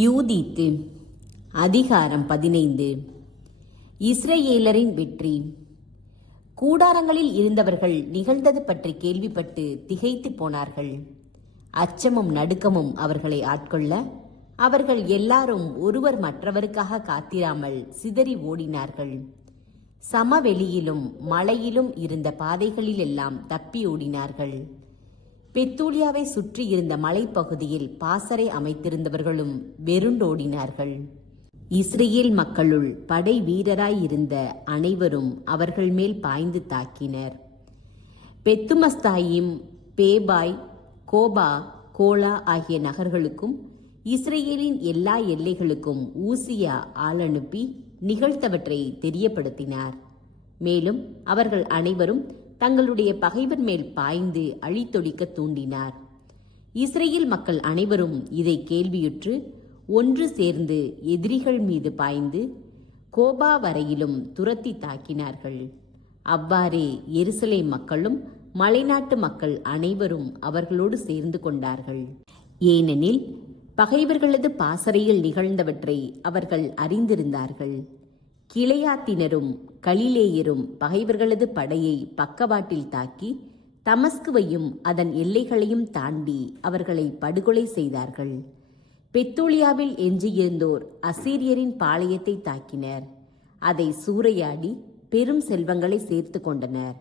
யூதித்து அதிகாரம் 15. இஸ்ரவேலரின் வெற்றி. கூடாரங்களில் இருந்தவர்கள் நிகழ்ந்தது பற்றி கேள்விப்பட்டு திகைத்து போனார்கள். அச்சமும் நடுக்கமும் அவர்களை ஆட்கொள்ள அவர்கள் எல்லாரும் ஒருவர் மற்றவருக்காக காத்திராமல் சிதறி ஓடினார்கள். சமவெளியிலும் மலையிலும் இருந்த பாதைகளிலெல்லாம் தப்பி ஓடினார்கள். பெத்தூலியாவை சுற்றி இருந்த மலைப்பகுதியில் பாசறை அமைத்திருந்தவர்களும் வெருண்டோடினார்கள். இஸ்ரேல் மக்களுள் படை வீரராயிருந்த அனைவரும் அவர்கள் மேல் பாய்ந்து தாக்கினர். பெத்துமஸ்தாயிம், பேபாய், கோபா, கோலா ஆகிய நகர்களுக்கும் இஸ்ரேலின் எல்லா எல்லைகளுக்கும் ஊசியா ஆள் அனுப்பி நிகழ்த்தவற்றை தெரியப்படுத்தினார். மேலும் அவர்கள் அனைவரும் தங்களுடைய பகைவர் மேல் பாய்ந்து அழித்தொழிக்க தூண்டினார். இஸ்ரேல் மக்கள் அனைவரும் இதை கேள்வியுற்று ஒன்று சேர்ந்து எதிரிகள் மீது பாய்ந்து கோபா வரையிலும் துரத்தி தாக்கினார்கள். அவ்வாறே எருசலேம் மக்களும் மலைநாட்டு மக்கள் அனைவரும் அவர்களோடு சேர்ந்து கொண்டார்கள். ஏனெனில் பகைவர்களது பாசறையில் நிகழ்ந்தவற்றை அவர்கள் அறிந்திருந்தார்கள். கிளையாத்தினரும் கலிலேயரும் பகைவர்களது படையை பக்கவாட்டில் தாக்கி தமஸ்குவையும் அதன் எல்லைகளையும் தாண்டி அவர்களை படுகொலை செய்தார்கள். பெத்தூலியாவில் எஞ்சியிருந்தோர் அசீரியரின் பாளையத்தை தாக்கினர். அதை சூறையாடி பெரும் செல்வங்களை சேர்த்து கொண்டனர்.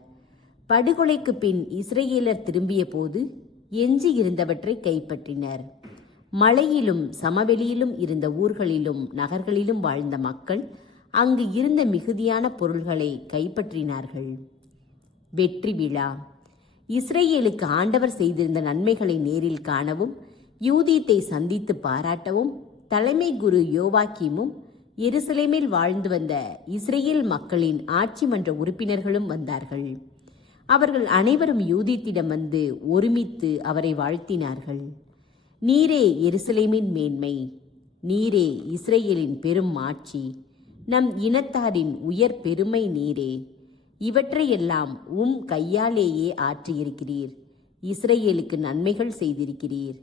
படுகொலைக்கு பின் இஸ்ரேலர் திரும்பிய போது எஞ்சி இருந்தவற்றை கைப்பற்றினர். மலையிலும் சமவெளியிலும் இருந்த ஊர்களிலும் நகர்களிலும் வாழ்ந்த மக்கள் அங்கு இருந்த மிகுதியான பொருள்களை கைப்பற்றினார்கள். வெற்றி விழா. இஸ்ரேலுக்கு ஆண்டவர் செய்திருந்த நன்மைகளை நேரில் காணவும் யூதீத்தை சந்தித்து பாராட்டவும் தலைமை குரு யோவாக்கீமும் எருசலேமில் வாழ்ந்து வந்த இஸ்ரேல் மக்களின் ஆட்சி மன்ற உறுப்பினர்களும் வந்தார்கள். அவர்கள் அனைவரும் யூதீத்திடம் வந்து ஒருமித்து அவரை வாழ்த்தினார்கள். நீரே எருசலேமின் மேன்மை, நீரே இஸ்ரேலின் பெரும் ஆட்சி, நம் இனத்தாரின் உயர் பெருமை நீரே. இவற்றையெல்லாம் கையாலேயே ஆற்றியிருக்கிறீர். இஸ்ரேலுக்கு நன்மைகள் செய்திருக்கிறீர்.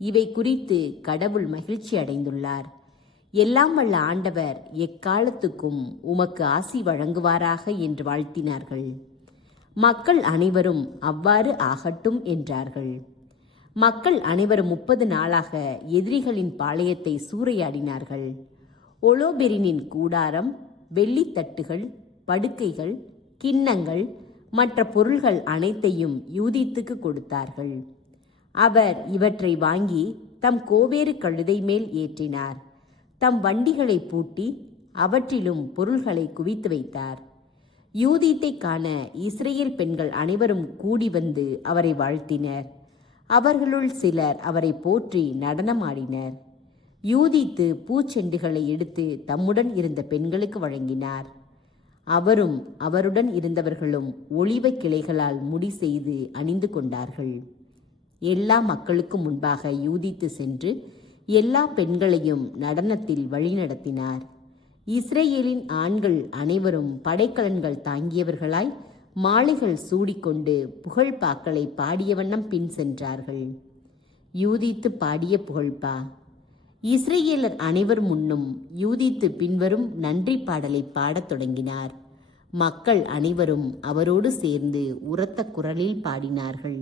இவை குறித்து கடவுள் மகிழ்ச்சி அடைந்துள்ளார். எல்லாம் வல்ல ஆண்டவர் எக்காலத்துக்கும் உமக்கு ஆசி வழங்குவாராக என்று வாழ்த்தினார்கள். மக்கள் அனைவரும் அவ்வாறு ஆகட்டும் என்றார்கள். மக்கள் அனைவரும் 30 நாளாக எதிரிகளின் பாளையத்தை சூறையாடினார்கள். ஒலோபெரினின் கூடாரம், வெள்ளித்தட்டுகள், படுக்கைகள், கிண்ணங்கள், மற்ற பொருள்கள் அனைத்தையும் யூதீத்துக்கு கொடுத்தார்கள். அவர் இவற்றை வாங்கி தம் கோவேறு கழுதை மேல் ஏற்றினார். தம் வண்டிகளை பூட்டி அவற்றிலும் பொருள்களை குவித்து வைத்தார். யூதீத்தை காண இஸ்ரேல் பெண்கள் அனைவரும் கூடி வந்து அவரை வாழ்த்தினர். அவர்களுள் சிலர் அவரை போற்றி நடனமாடினர். யூதித்து பூச்செண்டுகளை எடுத்து தம்முடன் இருந்த பெண்களுக்கு வழங்கினார். அவரும் அவருடன் இருந்தவர்களும் ஒலிவ கிளைகளால் முடி செய்து அணிந்து கொண்டார்கள். எல்லா மக்களுக்கும் முன்பாக யூதித்து சென்று எல்லா பெண்களையும் நடனத்தில் வழிநடத்தினார். இஸ்ரேலின் ஆண்கள் அனைவரும் படைக்கலன்கள் தாங்கியவர்களாய் மாலைகள் சூடிக்கொண்டு புகழ்பாக்களை பாடிய வண்ணம் பின் சென்றார்கள். யூதித்து பாடிய புகழ்பா. இஸ்ரேலர் அனைவர் முன்னும் யூதித்து பின்வரும் நன்றி பாடலை பாடத் தொடங்கினார். மக்கள் அனைவரும் அவரோடு சேர்ந்து உரத்த குரலில் பாடினார்கள்.